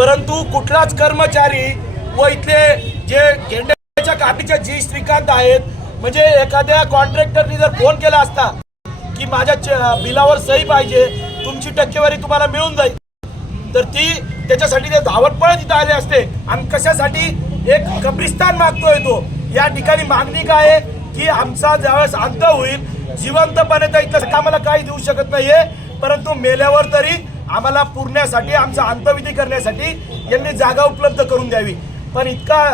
परंतु कुठलाच कर्मचारी व इथले जे गेंड्याच्या काठीच्या जी श्रीकांत आहेत, म्हणजे एखाद्या कॉन्ट्रॅक्टरनी जर फोन केला असता की माझ्या बिलावर सही पाहिजे, तुमची टक्केवारी तुम्हाला मिळून जाईल, तर ती त्याच्यासाठी ते धावत पळत इथं आले असते. आणि कशासाठी? एक कब्रिस्तान मागतोय तो. या ठिकाणी मागणी काय आहे की आमचा ज्यावेळेस अंत होईल, जिवंतपणे तर इथं आम्हाला काही देऊ शकत नाहीये, परंतु मेल्यावर तरी आम्हाला पुरण्यासाठी, आमचा अंतविधी करण्यासाठी यांनी जागा उपलब्ध करून द्यावी. पण इतका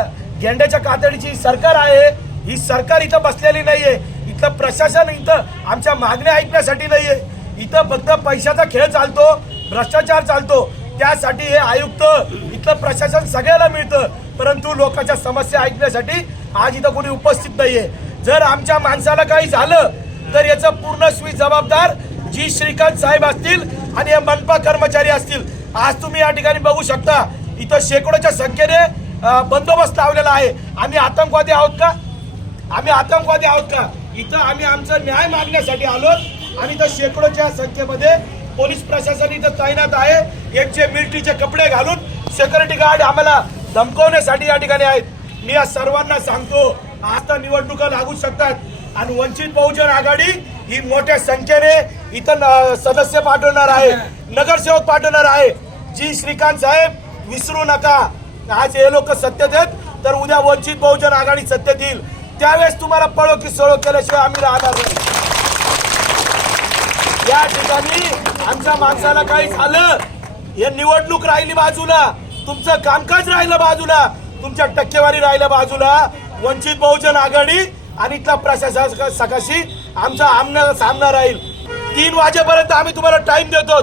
गेंड्याच्या कातडीची सरकार आहे, ही सरकार इथं बसलेली नाहीये. इथलं प्रशासन इथं आमच्या मागण्या ऐकण्यासाठी नाहीये. इथं फक्त पैशाचा खेळ चालतो, भ्रष्टाचार चालतो. त्यासाठी हे आयुक्त, इथलं प्रशासन सगळ्याला मिळतं, परंतु लोकांच्या समस्या ऐकण्यासाठी आज इथं कोणी उपस्थित नाहीये. जर आमच्या माणसाला काही झालं तर याचं पूर्णस्वी जबाबदार जी श्रीकांत साहेब असतील आणि हे मनपा कर्मचारी असतील. आज तुम्ही या ठिकाणी बघू शकता, इथं शेकडोच्या संख्येने बंदोबस्त लावलेला आहे. आम्ही आतंकवादी आहोत का? आम्ही आतंकवादी आहोत का? इथं आम्ही आमचा न्याय मागण्यासाठी आलो आणि इथं शेकडोच्या संख्येमध्ये पोलीस प्रशासन इथं तैनात आहे. यांचे मिलिटरीचे कपडे घालून सिक्युरिटी गार्ड आम्हाला धमकवण्यासाठी या ठिकाणी आहेत. मी या सर्वांना सांगतो, आता निवडणुका लागू शकतात आणि वंचित बहुजन आघाडी ही मोठ्या संख्येने इथं सदस्य पाठवणार आहे, नगरसेवक पाठवणार आहे. जी श्रीकांत साहेब विसरू नका, आज हे लोक सत्तेत आहेत तर उद्या वंचित बहुजन आघाडी सत्तेत येईल. त्यावेळेस तुम्हाला पळो की सळो केल्याशिवाय आम्ही राहणार नाही. या ठिकाणी आमच्या माणसाला काही झालं, हे निवडणूक राहिली बाजूला, तुमचं कामकाज राहिलं बाजूला, तुमच्या टक्केवारी राहिलं बाजूला, वंचित बहुजन आघाडी आणि इथला प्रशासन सकाशी आमचा सामना राहील. 3 वाजेपर्यंत आम्ही तुम्हाला टाइम देतो.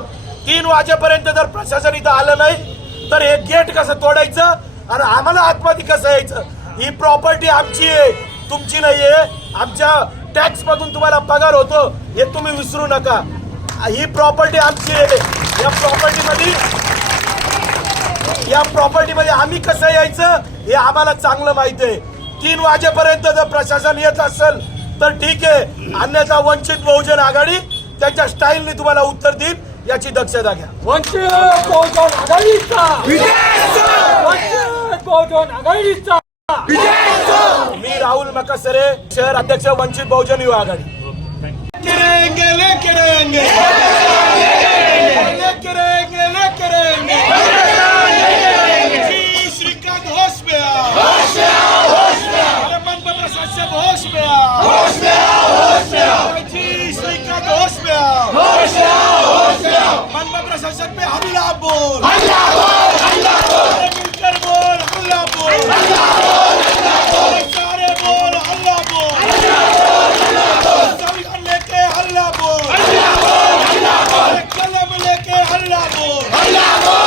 3 वाजेपर्यंत जर प्रशासन इथं आलं नाही तर हे गेट कसं तोडायचं आणि आम्हाला आतमध्ये कसं यायचं? ही प्रॉपर्टी आमची आहे, तुमची नाहीये. आमच्या टॅक्स मधून तुम्हाला पगार होतो, हे तुम्ही विसरू नका. ही प्रॉपर्टी आमची आहे. या प्रॉपर्टीमध्ये आम्ही कसं यायचं हे आम्हाला चांगलं माहिती आहे. 3 वाजेपर्यंत जर प्रशासन येत असेल तर ठीक आहे, अन्यथा वंचित बहुजन आघाडी त्यांच्या स्टाईलने तुम्हाला उत्तर देईल, याची दक्षता घ्या. वंचित बहुजन आघाडीचा वंचित बहुजन आघाडीचा. मी राहुल मकसरे, शहर अध्यक्ष वंचित बहुजन युवा आघाडी. श्रीकांत होश में मनपा प्रशासन होश में मनपा प्रशासन पे हमला बोल, मिलकर बोल, हमला बोल, सारे बोल, हल्ला बोल, संविधान लेके हल्ला बोल, कलम लेके हल्ला बोल.